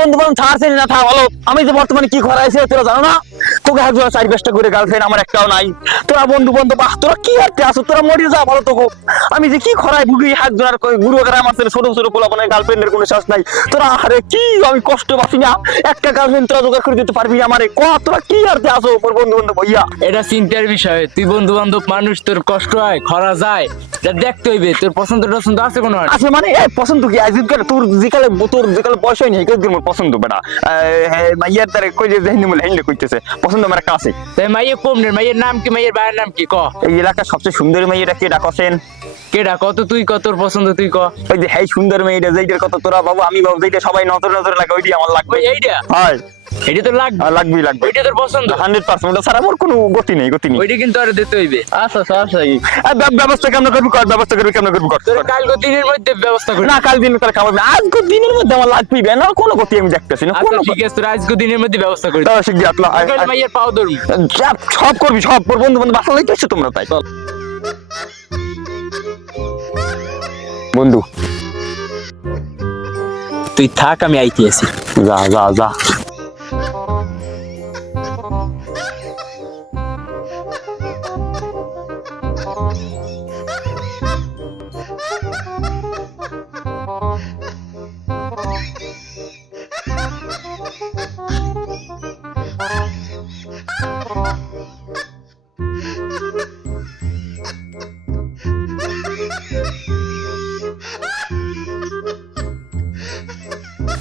বন্ধু বান্ধব ছাড়ছে না থা বলো। আমি যে বর্তমানে কি করাইছে তোরা জানো না? তোকে একজন চার পাঁচটা করে গার্লফ্রেন্ড আমার একটাও নাই। তোরা বন্ধু বান্ধব বাহ তোরা কি হাঁটতে আসো তোরা মরিয়ে যা বলো তোকে। আমি যে কি খরাই ভুগি হাত ধরার গুরু করে আমার ছোট ছোট পোলা মানে গার্লফ্রেন্ডের কোনো শ্বাস নাই। তোরা আরে কি আমি কষ্ট পাচ্ছি না। একটা গার্লফ্রেন্ড তোরা জোগাড় করে দিতে পারবি আমারে। ক তোরা কি হাঁটতে আসো ওর বন্ধু বান্ধব ভাইয়া। এটা চিন্তার বিষয়। তুই বন্ধু বান্ধব মানুষ তোর কষ্ট হয় খরা যায়। এটা দেখতে হইবে তোর পছন্দ টছন্দ আছে কোনো আছে মানে এই পছন্দ কি? আইজিত করে তোর যেকালে তোর যেকালে বয়স হয়নি এই মোর পছন্দ বেটা। মাইয়ার তারে কই যে হিন্দু বলে হিন্দু কইতেছে। পছন্দ আমার একটা আছে। তাই মাইয়ে কম নেই মাইয়ের নাম কি মাইয়ের বায়ের নাম কি ক? এই এলাকার সবচেয়ে সুন্দর মেয়েটা কে ডাকছেন কেডা কত তুই কত পছন্দ তুই ক? ওই যে হ্যাঁ সুন্দর মেয়েটা যেইটার কথা তোরা বাবু আমি বাবু যেইটা সবাই নজর নজর লাগে ওইটি আমার লাগবে। এইটা? হয়। এটা তো লাগবে লাগবে ওইটা তোর পছন্দ। হান্ড্রেড পার্সেন্ট ওটা ছাড়া আমার কোনো গতি নেই গতি নেই। ওইটা কিন্তু আর দিতে হইবে। আচ্ছা আচ্ছা ব্যবস্থা কেমন করবি কর ব্যবস্থা করবি কেমন করবি কর তোর দিনের মধ্যে ব্যবস্থা করি। না কাল দিন তাহলে খাওয়াবি। আজকে দিনের মধ্যে আমার লাগবেই না কোনো গতি আমি দেখতেছি না কোনো ঠিক আছে তোর আজকে দিনের মধ্যে ব্যবস্থা করি। দাও শিখ দিয়াতলা কাল পাও ধরবি। সব করবি সব। বন্ধু বান্ধব বাসা লাইতেছো তোমরা তাই। বন্ধু। তুই থাক আমি আইতে আছি। যা যা যা।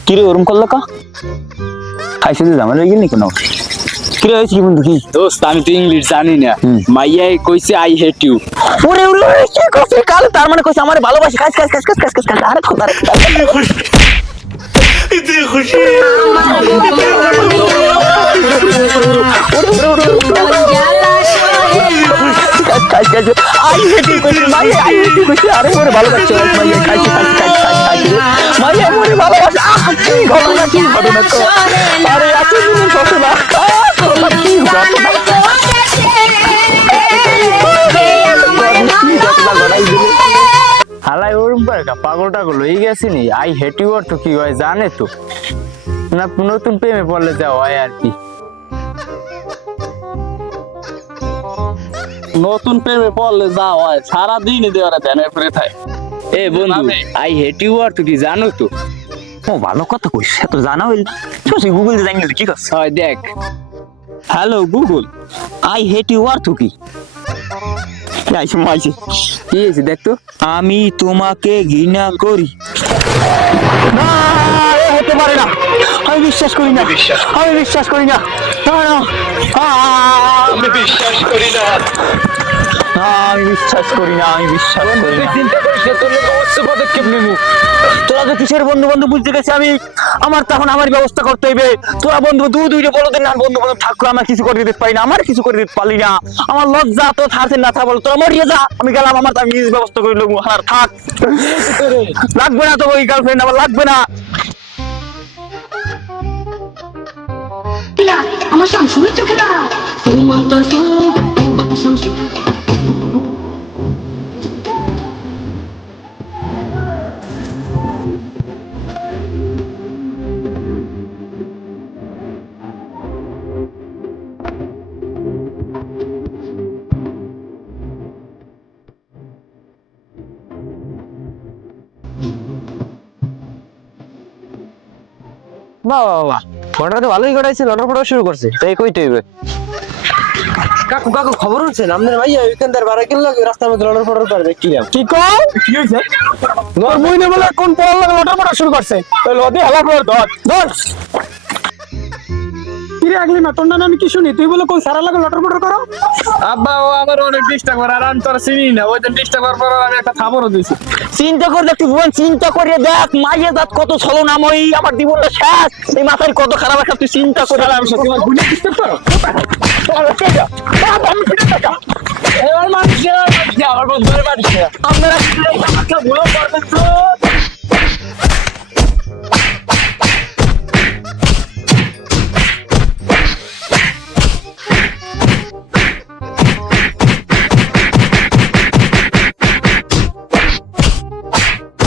কিরে ওরম করল কা? খাইছে তো জামাল হয়ে গেলি কোনো? কিরে হয়েছে কি বন্ধু কি? দোস্ত আমি তো ইংলিশ জানি না। হুম। মাইয়াই কইছে আই হেট ইউ ওরে ওরে কি কইছে কাল তার মানে কইছে আমারে ভালোবাসি খাস খাস খাস খাস খাস খাস খাস আরে খোদা রে। খাস খাস খাস। আই হেটি কইছে মাই আই হেটি কইছে আরে ওরে ভালোবাসি মাই খাইছে খাইছে খাইছে খাইছে মাই ওরে ভালোবাসি আহ। কি ঘটনা কি ঘটনা তো আরে এত দিনের ঘটনা। কি ঘটনা? হালাই ওরম করে পাগল টাগল হয়ে গেছি নি? আই হেট ইউ অর্থ কি হয় জানে তো? না নতুন প্রেমে পড়লে যা হয় আর কি। নতুন প্রেমে পড়লে যা হয় সারাদিন দেওয়ারা ধ্যানের পরে থাকে এ বন্ধু আই হেট ইউ অর্থ কি জানো তো? ও ভালো কথা কইস তো জানা হইল। শুনছি গুগল জানি না কি করছ? হয় দেখ। Hello Google I hate you আর তুকি আইছে মাইছে কি হয়েছে দেখ তো। আমি তোমাকে ঘৃণা করি। না হতে পারে না। আমি বিশ্বাস করি না। আমি বিশ্বাস করি না। আমি বিশ্বাস করি না। না আমি বিশ্বাস করি না আমি বিশ্বাস করি পদক্ষেপ নেব। তোরা তো কিসের বন্ধু বন্ধু বুঝতে গেছে আমি আমার তখন আমার ব্যবস্থা করতে হইবে। তোরা বন্ধু দু দুইটা বলো না বন্ধু বান্ধব ঠাকুর আমার কিছু করে দিতে পারি না আমার কিছু করে দিতে পারলি না। আমার লজ্জা তো থাকছে না থাক বলো তোরা মরিয়ে যা। আমি গেলাম আমার আমি নিজ ব্যবস্থা করে নেব আর থাক। লাগবে না তো ওই গার্লফ্রেন্ড আমার লাগবে না। আমার সবসময় চোখে বাহ বাহ বাহ ঘটনা তো ভালোই ঘটাইছে লটার ফটো শুরু করছে। তাই কইতে হইবে কাকু কাকু খবর আমাদের ভাইয়া ওইখানদার বারে গেল রাস্তার মধ্যে লটার ফটো করে দেখছিলাম কি কও কি হইছে তোর মইনে বলে কোন পড়ার লাগা লটা পড়া শুরু করছে? ওই লদি হালা করে ধর ধর। কিরে আগলি না তোর নাম আমি কি শুনি? তুই বলে কোন সারা লাগা লটার পড়া করো? আব্বা ও আবার অনেক ডিস্টার্ব করে আর আমি তো আর চিনি না। ওই দিন ডিস্টার্ব করার পর আমি একটা থাপড়ও দিয়েছি চিন্তা করে দেখ তুই চিন্তা করে দেখ মাইয়ে দাঁত কত ছলো নামই আমার জীবনটা শেষ। এই মাথায় কত খারাপ একটা তুই চিন্তা করে আমি সত্যি আমার গুলি ডিস্টার্ব করো আপনারা